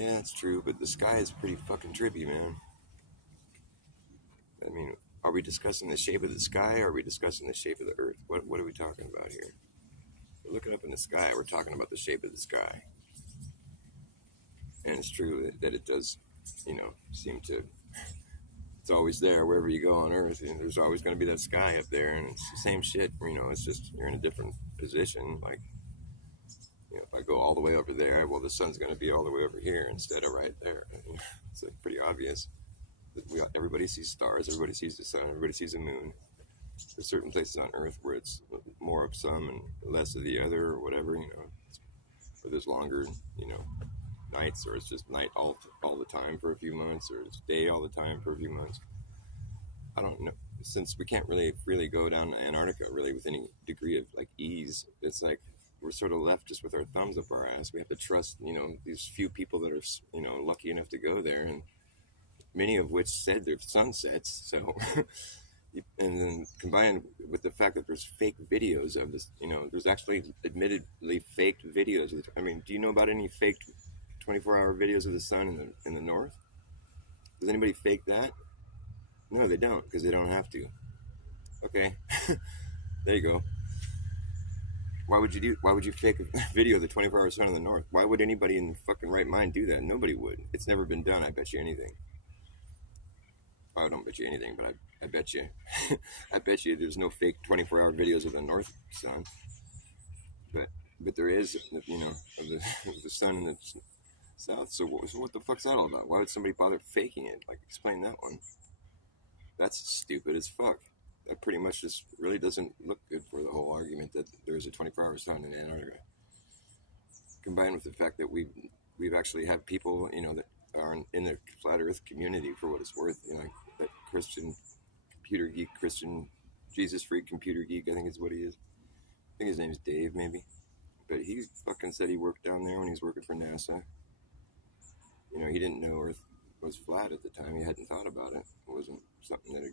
Yeah, it's true, but the sky is pretty fucking trippy, man. I mean, are we discussing the shape of the sky, or are we discussing the shape of the earth? What are we talking about here? We're looking up in the sky, we're talking about the shape of the sky. And it's true that it does, seem to, it's always there wherever you go on earth, and there's always going to be that sky up there, and it's the same shit, it's just you're in a different position. Like, if I go all the way over there, well, the sun's going to be all the way over here instead of right there. It's like pretty obvious. Everybody sees stars, everybody sees the sun, everybody sees the moon. There's certain places on Earth where it's more of some and less of the other, or whatever, where there's longer, nights, or it's just night all the time for a few months, or it's day all the time for a few months. I don't know. Since we can't really go down to Antarctica really with any degree of like ease, it's like we're sort of left just with our thumbs up our ass. We have to trust, these few people that are, lucky enough to go there, and many of which said their sunsets. So, and then combined with the fact that there's fake videos of this, there's actually admittedly faked videos. I mean, do you know about any faked 24-hour videos of the sun in the north? Does anybody fake that? No, they don't, because they don't have to. Okay, there you go. Why would you fake a video of the 24-hour sun in the north? Why would anybody in their fucking right mind do that? Nobody would. It's never been done. I bet you anything. I don't bet you anything, but I bet you, I bet you there's no fake 24-hour videos of the north sun. But there is, of the sun in the south. So what the fuck's that all about? Why would somebody bother faking it? Like, explain that one. That's stupid as fuck. That pretty much just really doesn't look good for the whole argument that there's a 24-hour sun in Antarctica. Combined with the fact that we've actually had people, that are in the flat Earth community, for what it's worth, that Christian computer geek, Christian Jesus freak computer geek, I think is what he is. I think his name's Dave, maybe. But he fucking said he worked down there when he was working for NASA. He didn't know Earth was flat at the time. He hadn't thought about it. It wasn't something that he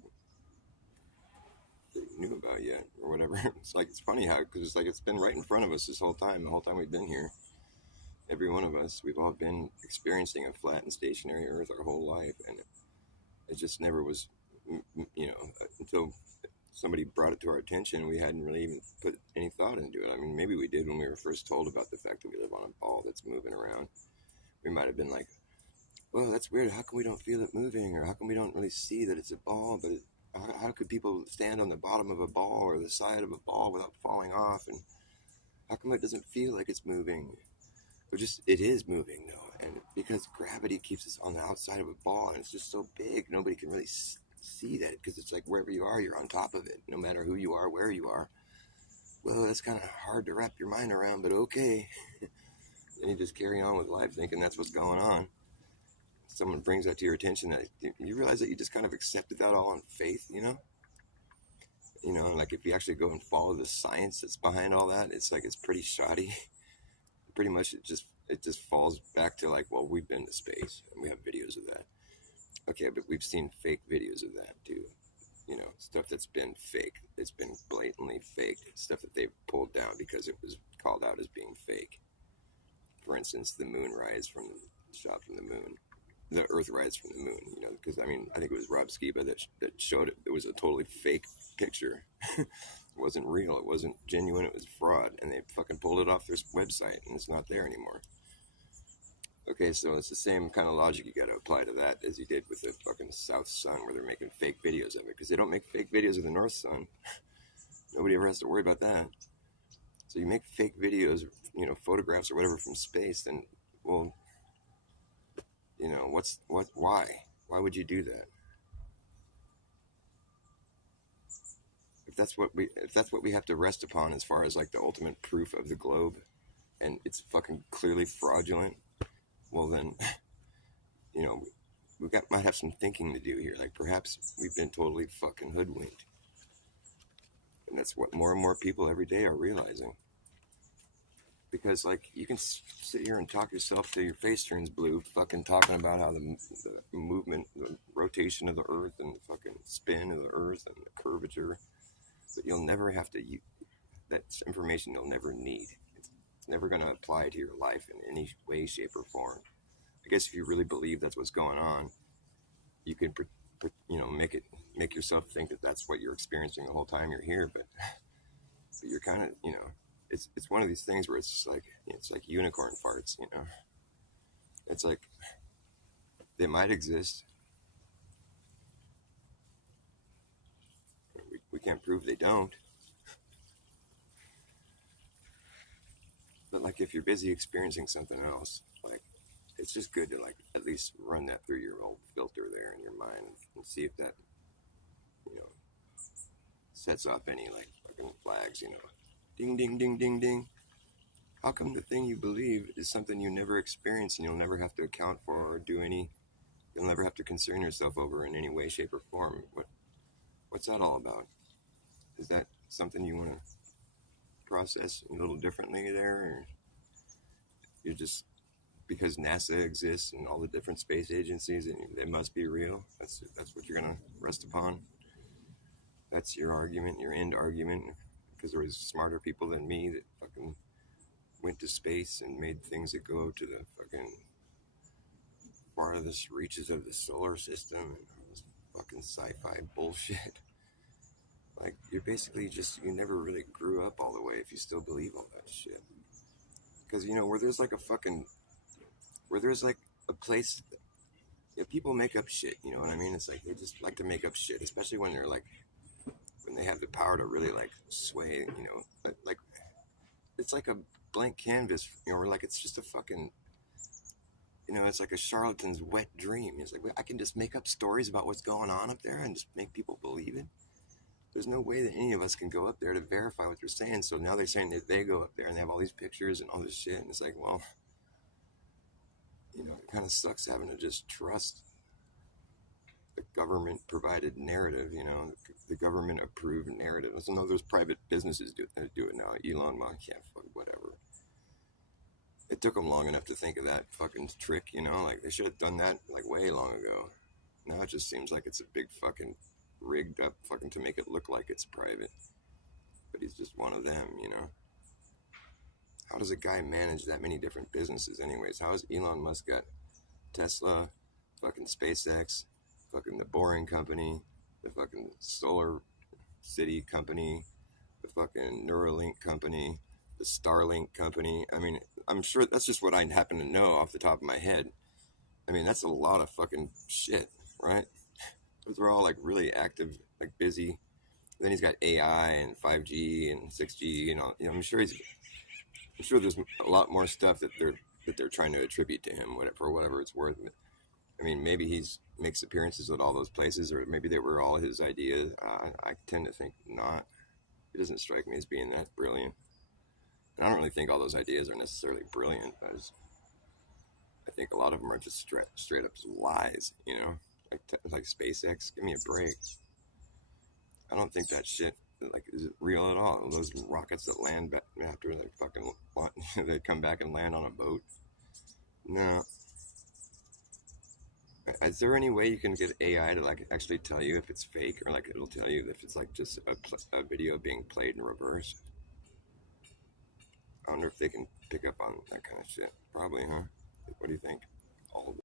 knew about yet, or whatever. It's funny how, because it's been right in front of us this whole time, the whole time we've been here. Every one of us, we've all been experiencing a flat and stationary Earth our whole life, and it just never was, until somebody brought it to our attention, we hadn't really even put any thought into it. I mean, maybe we did when we were first told about the fact that we live on a ball that's moving around. We might have been like, well, that's weird. How come we don't feel it moving? Or how come we don't really see that it's a ball? But how could people stand on the bottom of a ball or the side of a ball without falling off? And how come it doesn't feel like it's moving? Or just, it is moving, though. And because gravity keeps us on the outside of a ball, and it's just so big, nobody can really see that, because it's like wherever you are, you're on top of it, no matter who you are, where you are. Well, that's kind of hard to wrap your mind around, but okay. Then you just carry on with life thinking that's what's going on. Someone brings that to your attention, that you realize that you just kind of accepted that all on faith, like if you actually go and follow the science that's behind all that, it's like, it's pretty shoddy. Pretty much it just falls back to like, well, we've been to space and we have videos of that. Okay, but we've seen fake videos of that too. Stuff that's been fake. It's been blatantly fake. Stuff that they've pulled down because it was called out as being fake. For instance, the moon rise shot from the moon. The Earth rise from the moon, because I think it was Rob Skiba that showed it. It was a totally fake picture. It wasn't real. It wasn't genuine. It was fraud, and they fucking pulled it off their website, and it's not there anymore. Okay, so it's the same kind of logic you got to apply to that as you did with the fucking South Sun, where they're making fake videos of it, because they don't make fake videos of the North Sun. Nobody ever has to worry about that. So you make fake videos, photographs or whatever from space, then, well, why would you do that? If that's what we have to rest upon as far as like the ultimate proof of the globe, and it's fucking clearly fraudulent, well then, might have some thinking to do here. Like, perhaps we've been totally fucking hoodwinked. And that's what more and more people every day are realizing. Because, like, you can sit here and talk yourself till your face turns blue, fucking talking about how the movement, the rotation of the Earth, and the fucking spin of the Earth, and the curvature. But you'll never have to, that's information you'll never need. It's never going to apply to your life in any way, shape, or form. I guess if you really believe that's what's going on, you can, make yourself think that that's what you're experiencing the whole time you're here. But you're kind of, it's one of these things where it's like unicorn farts. It's like they might exist. We can't prove they don't. But like if you're busy experiencing something else, like it's just good to like at least run that through your old filter there in your mind and see if that, you know, sets off any like fucking flags, Ding ding ding ding ding. How come the thing you believe is something you never experience and you'll never have to account for or you'll never have to concern yourself over in any way, shape, or form? What's that all about? Is that something you want to process a little differently there, or you're just because NASA exists and all the different space agencies and they must be real? That's what you're gonna rest upon. That's your argument, your end argument, because there was smarter people than me that fucking went to space and made things that go to the fucking farthest reaches of the solar system and all this fucking sci-fi bullshit. Like, you're basically you never really grew up all the way if you still believe all that shit. Because, where there's like a place, people make up shit, you know what I mean? It's like, they just like to make up shit, especially when when they have the power to really like sway, like, it's like a blank canvas, where like, it's just a fucking, it's like a charlatan's wet dream. It's like, I can just make up stories about what's going on up there and just make people believe it. There's no way that any of us can go up there to verify what they're saying. So now they're saying that they go up there and they have all these pictures and all this shit. And it's like, well, it kind of sucks having to just trust the government provided narrative, the government approved narrative. So no, there's private businesses do it now. Elon Musk, yeah, fuck, whatever. It took them long enough to think of that fucking trick, like they should have done that like way long ago. Now it just seems like it's a big fucking rigged up fucking to make it look like it's private. But he's just one of them, How does a guy manage that many different businesses anyways? How has Elon Musk got Tesla, fucking SpaceX, fucking the Boring Company, the fucking Solar City Company, the fucking Neuralink Company, the Starlink Company? I mean, I'm sure that's just what I happen to know off the top of my head. I mean, that's a lot of fucking shit, right? Those are all like really active, like busy. Then he's got AI and 5G and 6G and all. I'm sure there's a lot more stuff that they're trying to attribute to him, for whatever it's worth. I mean, maybe he's makes appearances at all those places, or maybe they were all his ideas. I tend to think not. It doesn't strike me as being that brilliant. And I don't really think all those ideas are necessarily brilliant. I think a lot of them are just straight up lies, like SpaceX. Give me a break. I don't think that shit is it real at all. Those rockets that land back after they fucking they come back and land on a boat. No. Is there any way you can get AI to like actually tell you if it's fake, or like it'll tell you if it's like just a video being played in reverse? I wonder if they can pick up on that kind of shit. Probably, huh? What do you think? All